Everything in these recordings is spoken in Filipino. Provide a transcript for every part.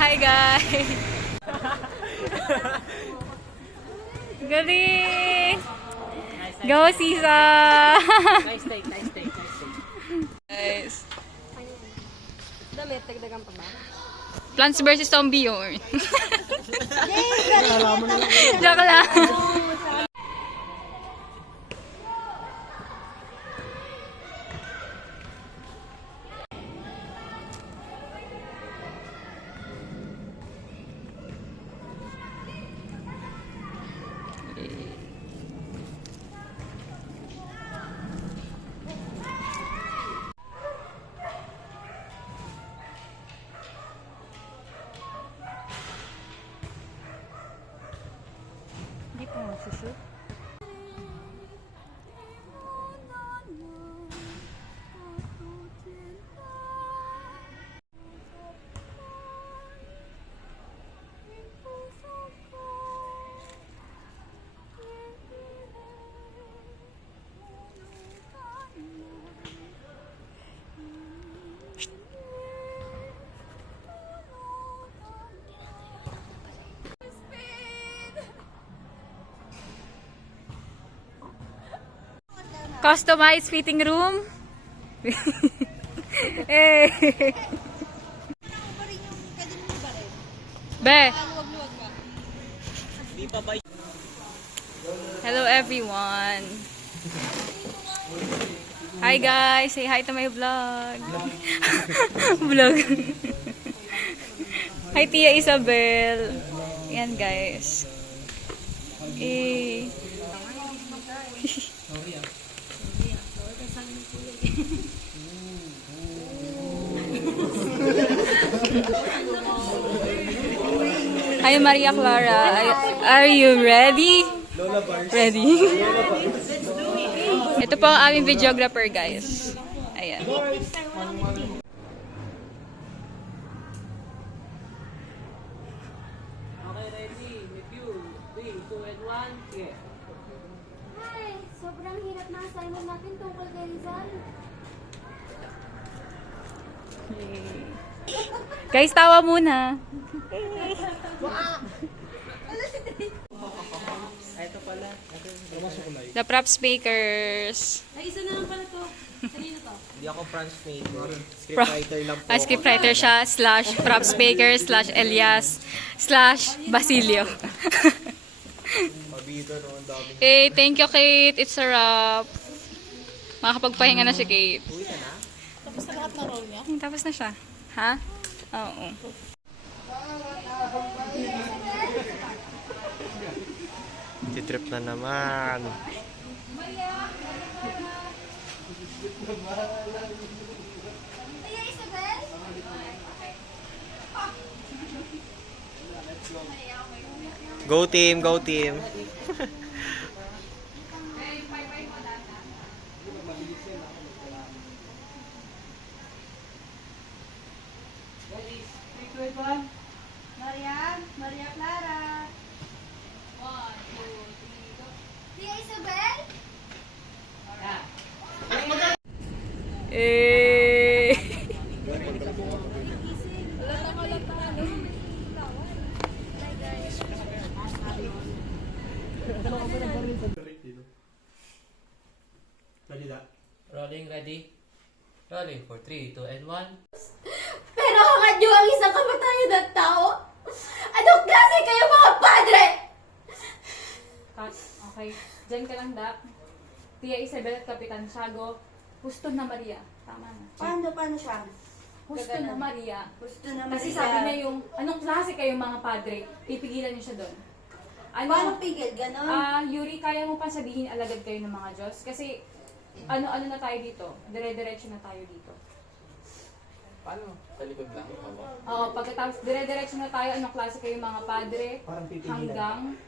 Hi guys! Galing! Go Sisa! Nice take. Guys. Dami, tagdagan pa ba? Plants vs. Zombie yun. Joke lang. Hindi pa magsushoot. Customized fitting room. Eh. Be. Hello everyone. Hi guys, say hi to my vlog. Vlog. Hi Tia Isabel. Yan guys. Eh. Hi Maria Clara, are you ready? Ready? Ito po ang aming videographer guys. Ayan. Okay, ready. With you. 3, 2, and 1. Sige. Ay, sobrang hirap na assignment natin tungkol kay Rizal. Guys, tawa muna. Ito pala. The props makers. Ay, isa na lang pala to. Kanino to? Hindi ako French maker. Scriptwriter lang po. Scriptwriter siya, / props maker, / Elias, / Basilio. Mabida no, ang daming. Okay, thank you Kate. It's a wrap. Makakapagpahinga na si Kate. Uwi ka na? Tapos na lahat na role niya. Tapos na siya. Ha? Oo. Titrip na naman. Tia Isabel? Go team, go team. Maria Clara. 1, 2, 3, go. Tia Isabel? Eh. Rolling, ready? Rolling for 3, 2, and 1. Pero hangad niyo ang isang kamatayan ng tao? Anong klase kayo mga padre? Cut. Okay. Diyan ka lang, Dak. Tia Isabel at Kapitan Siago. Husto na Maria. Tama na. Paano siya? Husto na Maria. Gusto naman Kasi sabi niya yung, anong klase kayo mga padre? Pipigilan niyo siya doon. Paano pigil? Ganon? Yuri, kaya mo pa sabihin alagad kayo ng mga Diyos? Kasi, ano na tayo dito? Dire-diretso na tayo dito. Paano? Sa likod lang. Oo, pagkatapos, dire-diretso na tayo, anong klase kayo mga padre? Hanggang,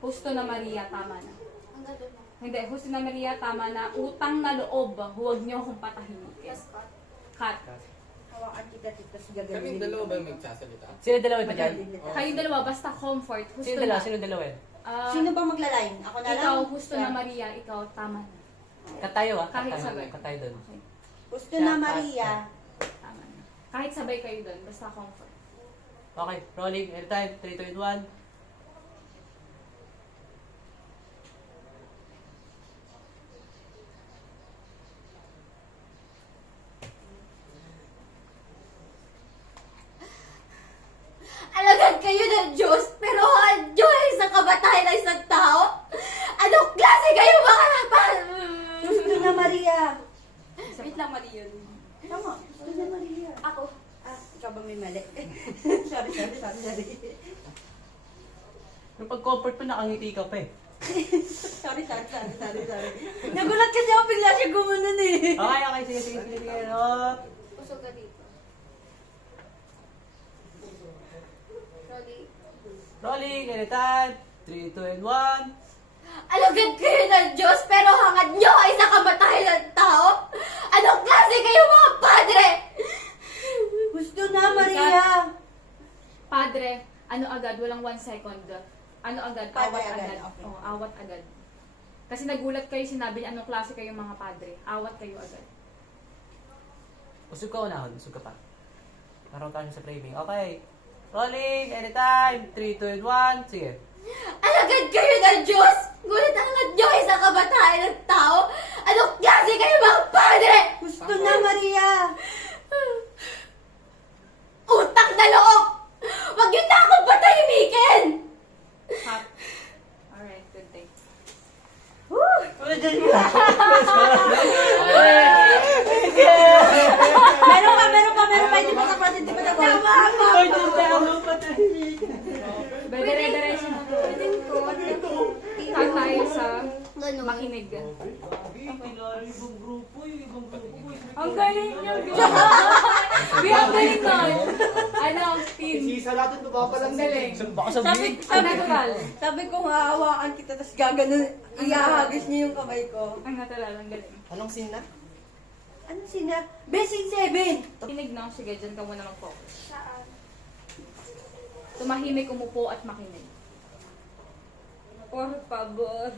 Husto na Maria, tama na. Hanggang doon na. Hindi, Husto na Maria, tama na. Utang na loob, huwag niyo akong patahimikin. Cut. Hawakan kita tapos Kaming gagawin. dalawa ba yung magsasalita? Sino dalawa ba dyan? Kayong dalawa, basta comfort. Husto Sino dalawa? na. Sino dalawa yan? Sino ba magla-line? Ako na lang? Ikaw, Husto na Maria, ikaw, tama na. Katayo ah. Kahit Katayo. sabay. Katayo doon. Okay, Gusto na Maria. tama na. Kahit Kahit sabay kayo doon, basta comfort. Okay, rolling. Anytime. 3, 2, and 1. Alagad kayo ng Diyos, pero ang Diyos ay isang kamatayan ng isang tao? Anong klase kayo mga kapal? Gusto na Maria. Wait lang, mali yun. Tama, gusto na Maria. Ako. Ikaw ba may mali? sorry. Yung pag-comfort pa, nakangiti ka pa eh. sorry. Nagulat kasi ako bigla siya gumanon eh. Okay. Sige. Up. Pusog ka dito. Rolling. Rolling. Anytime. 3, 2, and 1. Alagad kayo ng Diyos, pero hangad nyo ay isang kamatayan ng tao? Anong klase kayo mga padre? Gusto na Maria. Padre, ano agad, walang 1 second. Ano agad, Padre awat agad, agad. okay. Oo, awat agad. Kasi nagulat kayo, sinabi niya anong klase kayo mga padre. Awat kayo agad. Usog ka unahon. Usog ka pa. Naroon tayo sa framing. Okay. Rolling. Anytime. 3, 2, and 1. Sige. Alagad kayo ng Diyos, ngunit hangad nyo ay isang kamatayan ng tao? Anong klase kayo mga padre? Gusto na Maria. Utang na loob! Huwag yun na akong patahimikin! Hot. Alright, good day. Wala dyan mo. Meron pa. Hindi pa tapos. Dire-diretso na to. Cut tayo sa makinig. Ang galing niya, ang galing nun. Ano, team? Isa natin ito ba Ang galing. Baka sabihin. Ang natural. Sabi ko hahawakan kita, tapos gaganon. Iahagis niya yung kamay ko. Ang natural, ang galing. Anong scene na? Ano sina? Basic 7! Kinig na, sige, dyan ka muna mag-focus. Tumahimik, umupo at makinig. Por favor.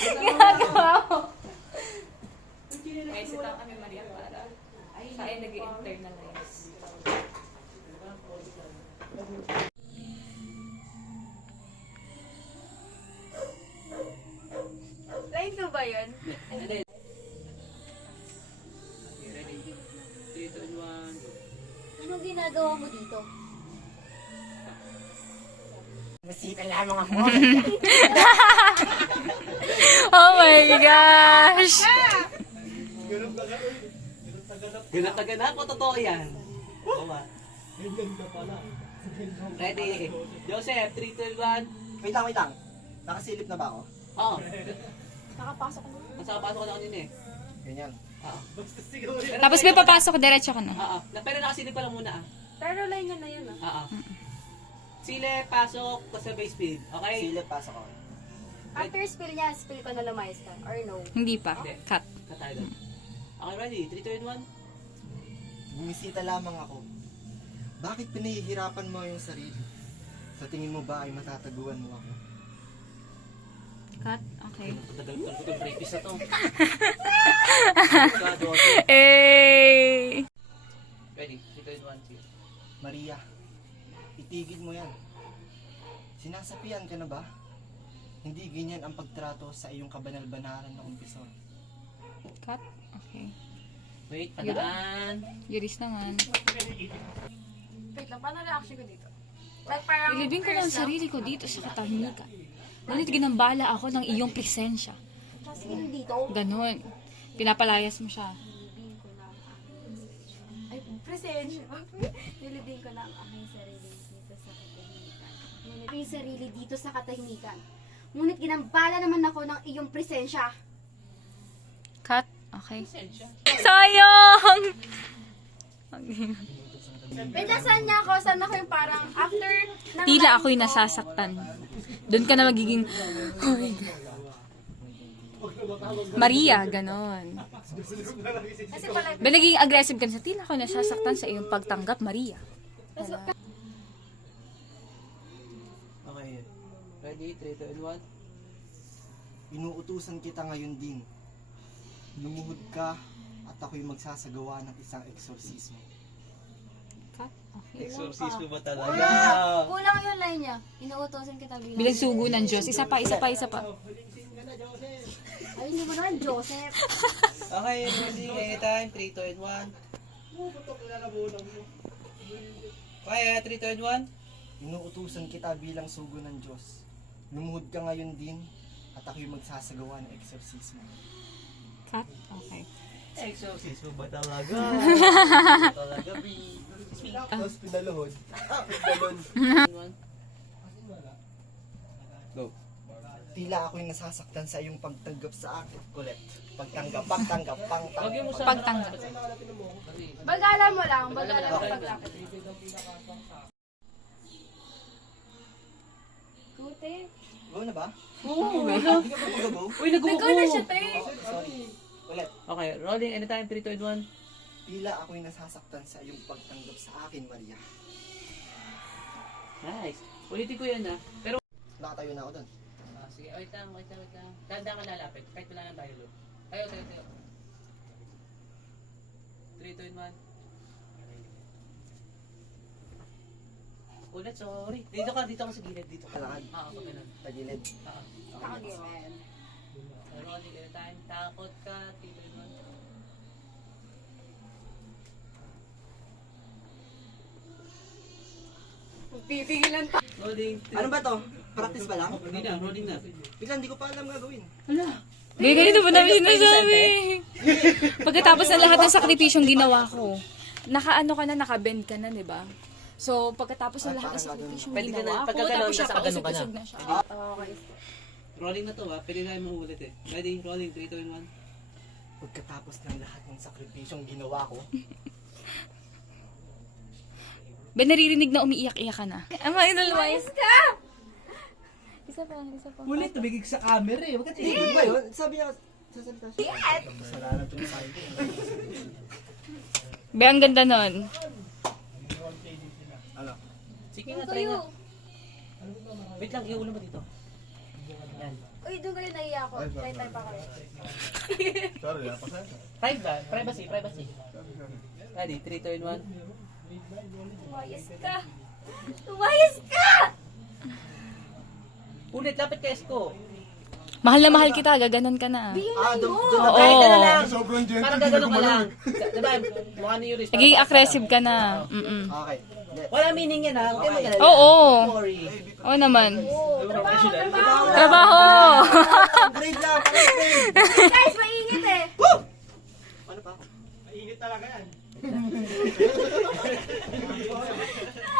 Ginagawa mo. Guys, ito kami Maria para siya ay nag-internalize. Line ko ba yun? Ready? 3, 2, and 1. Anong ginagawa mo dito? Masita lamang ako. Oh my gosh! Ganap o totoo yan? Oo ba? Ready? Joseph, 3, 2, and 1. Wait lang. Nakasilip na ba ako? Oo. Nakapasok na. Nakapasok ko na kanina eh. Ganyan. Oo. Tapos may papasok, diretso ka na. Oo. Pero nakasilip pa lang muna ah. Pero line niya na yun ah. Oo. Sile, pasok, tapos sa base speed. Okay? Silip, pasok ako. After spill niya, spill ko na lumayas ka. Or no? Hindi pa. Cut. Katay doon. Okay, ready? 3, 2, and 1. Bumisita lamang ako. Bakit pinahihirapan mo yung sarili? Sa tingin mo ba ay matataguan mo ako? Cut. Okay. Tagal ko itong rapist na to. Eh. Ready? 3, 2, and 1. Sige. Maria, itigil mo yan. Sinasapian ka na ba? Hindi ganyan ang pagtrato sa iyong kabanal-banalan na umpisor. Cut. Okay. Wait, padaan. Yuris naman. Wait lang, paano reaction ko dito? Like parang Ilibing ko lang ang sarili ko dito sa katahimikan. Ngunit ginambala ako ng iyong presensya. Kasi dito. Ganon. Pinapalayas mo siya. Ay, presensya. Nilibing ko lang ang aking sarili dito sa katahimikan. Nilibing sarili dito sa katahimikan. Ngunit ginambala naman ako ng iyong presensya. Cut. Okay. Sayang! Wait, saan niya ako? Saan ako yung parang after ng Tila line ako'y ko? nasasaktan. Doon ka na magiging, oh my God. Maria, ganon. kasi pala Ba naging aggressive ka na sa tila ako'y nasasaktan sa iyong pagtanggap, Maria. Okay. Ready? 3, 2, and 1. Inuutusan kita ngayon din Lumuhod ka at ako'y magsasagawa ng isang eksorsismo. Cut. Okay. Exorcismo ba talaga? Kulang yung line niya. Inuutosan kita Bilang sugo ng Diyos. Isa pa. Ay, hindi mo naman, Joseph. Okay, ready, anytime, 3, 2, and 1. Kaya, 3, 2, and 1. Inuutusan kita bilang sugo ng Diyos. Lumuhod ka ngayon din at ako'y magsasagawa ng eksorsismo. Cut. Okay. Exorcismo ba talaga? Talaga, B. Tapos pinaluhod. Pinalon. Go. Tila ako'y nasasaktan sa iyong pagtanggap sa akin. Ulit. Pagtanggap. Lagyan mo sa... Pagtanggap. Bagalan mo lang. Bagalan mo paglapit. Kute. Go na ba? Oo, Hindi ka pa mag-go? Uy, nag-go na siya, te. Sorry. Ulit. Okay, rolling, anytime, 3, 2, and 1. Tila ako'y nasasaktan sa iyong pagtanggap sa akin, Maria. Nice. Ulitin ko yan, ha. Pero... Nakatayo na ako doon. Sige, wait lang. Tanda ka lalapit. Kahit wala na tayo, Lord. Tayo. 3, 2, and 1. Ulit, sorry. Dito ka sa gilid. Dito ka. Kalakad. Okay lang. Tagilid. Nakagimen. Rolling, anytime. Takot ka. 3, 2, and 1. Pipigilan pa. Rolling. Ano ba to? Practice ba lang? Hindi na, rolling na. Bigla, hindi ko pa alam gagawin. Gaya ganito pa namin sinasabi. Pagkatapos ng lahat ng sakripisyong ginawa ko, nakaano ka na, nakabend ka na, di ba? So, pagkatapos ng lahat ng sakripisyong Pwede ka na, ginawa ko, pagka ganun, tapos siya, nasa ganun ka na. pausog-usog na siya. Okay. Rolling na to, ha. Pwede na mo ulit, eh. Ready, rolling. 3, 2, and 1. Pagkatapos ng lahat ng sakripisyong ginawa ko, Ben, naririnig na umiiyak-iyak ka na. Ama, inalwayas ka! Isa pa. Ulit, tumigig sa camera, eh. Huwag ka hindi ba yun? Sabi niya, sasalita siya. Kasalanan to sa akin. Be, ang ganda nun. Ano? Sige nga, try na. Wait lang, iulo mo dito. Yan. Uy, doon kayo naiya ako. Try pa kayo. Privacy. Ready, 3, 2, and 1. Umayos ka! Ulit, lapit ka, Esko. Mahal na mahal kita, gaganon ka na. Doon Oo. Kahit ano lang. Parang gagano ka lang. Diba, mukha ni Yuris. Naging aggressive ka na. Mm-mm. Okay. Hindi. Wala meaning yan, ha? Huwag kayo mag-alala. Oo. Sorry. Oo naman. Professional. Trabaho! Grade lang. Grade. Guys, mainit eh. Ano pa?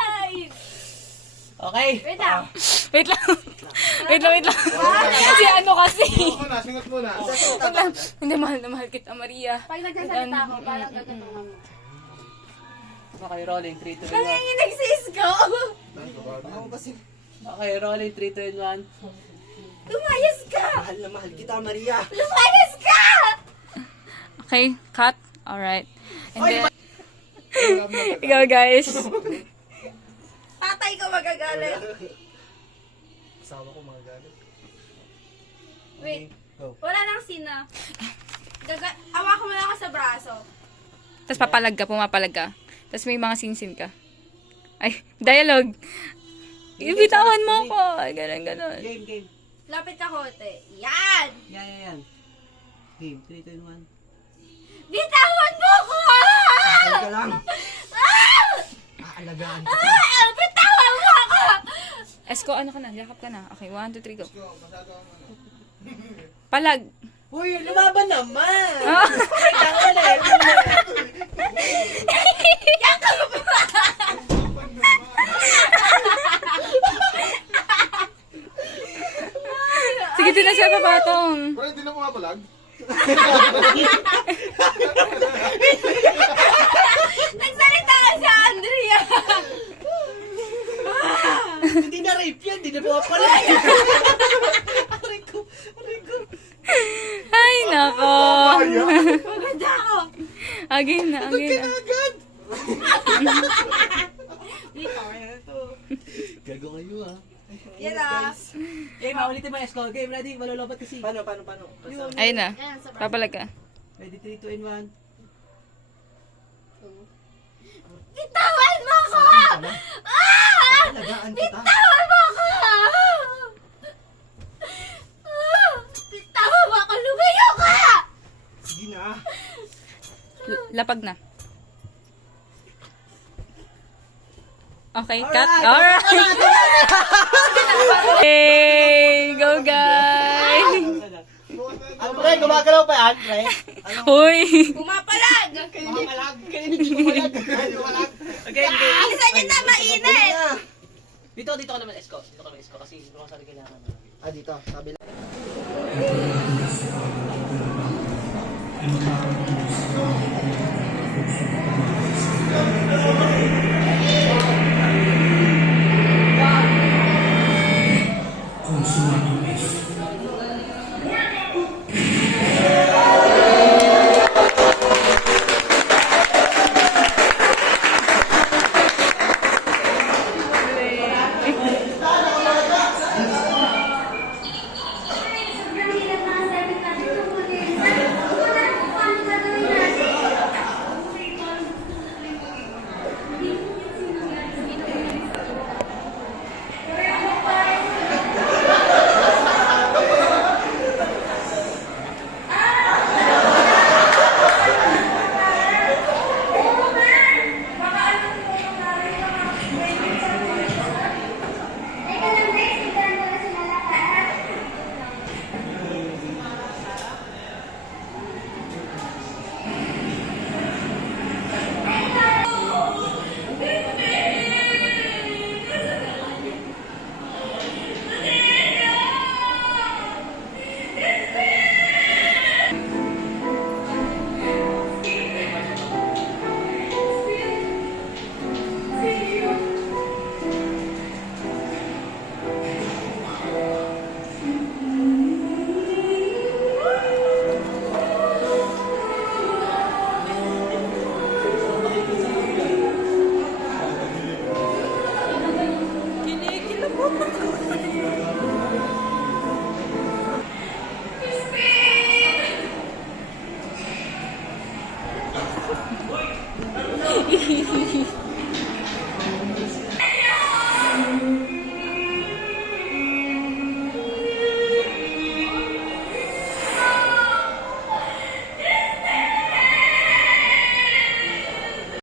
Ay! Okay. Wait lang. Wait lang. Kasi ano kasi. Hindi, mahal na mahal kita, Maria. Pag nagsasalita ako, parang gagano ako. Okay, rolling. 3, 2, and 1. Nanginginig si Isko! Ako kasi, Okay, rolling. 3, 2, and 1. Lumayas ka! mahal na mahal kita, Maria. Lumayas ka! Okay, cut. Alright. And then, ikaw guys. Patay ka magagalit. Asawa ko mga galit. Wait, Go. wala nang sina. Awa ko mo lang ako sa braso. Tapos pumapalag ka. Tapos may mga sinsin ka. Ay, dialogue. Ibitawan mo ko. Ganon. Game. Lapit ka, Kote. Yan! Yan. Game, 3, 2, and 1. Bitawan mo ko! Ay ka lang. Ah! Aalagaan kita. Ah! Bitawan mo ako! Esko, ano ka na? Yakap ka na. Okay, 1, 2, 3, go. Palag. Uy, lumaban naman! Ah. Wait lang, ulit. Sige, din na siya papatong. Pero hindi na pumapalag. Nagsalita ka sa Andrea! Hindi na rape yan, hindi na pumapala. Aray ko. Ay, nako. Maganda ako! Again na. Agad! Gago kayo, ha? Yan ah! Game, maulitin mo, Esko. Game, ready? Malolobat kasi. Paano? Ayun na. Ayan, sa braso. Papalag ka. Ready, 3, 2, and 1. Bitawan mo ako! Alagaan kita. Bitawan mo ako! Bitawan mo ako! Lumayo ka! Sige na. Lapag na. Okay, cut. Alright. Hey, go guys. Ano pre, gumagalaw pa yan, pre? Hoy. Pumapalag! Kumalag. Kumalag. Okay, okay. Alisan niyo na, mainit! Dito ka naman, Esko. Dito ka naman, Esko. Kasi grocery kailangan. Ah, dito. Sabi lang. Kinikilabot ako.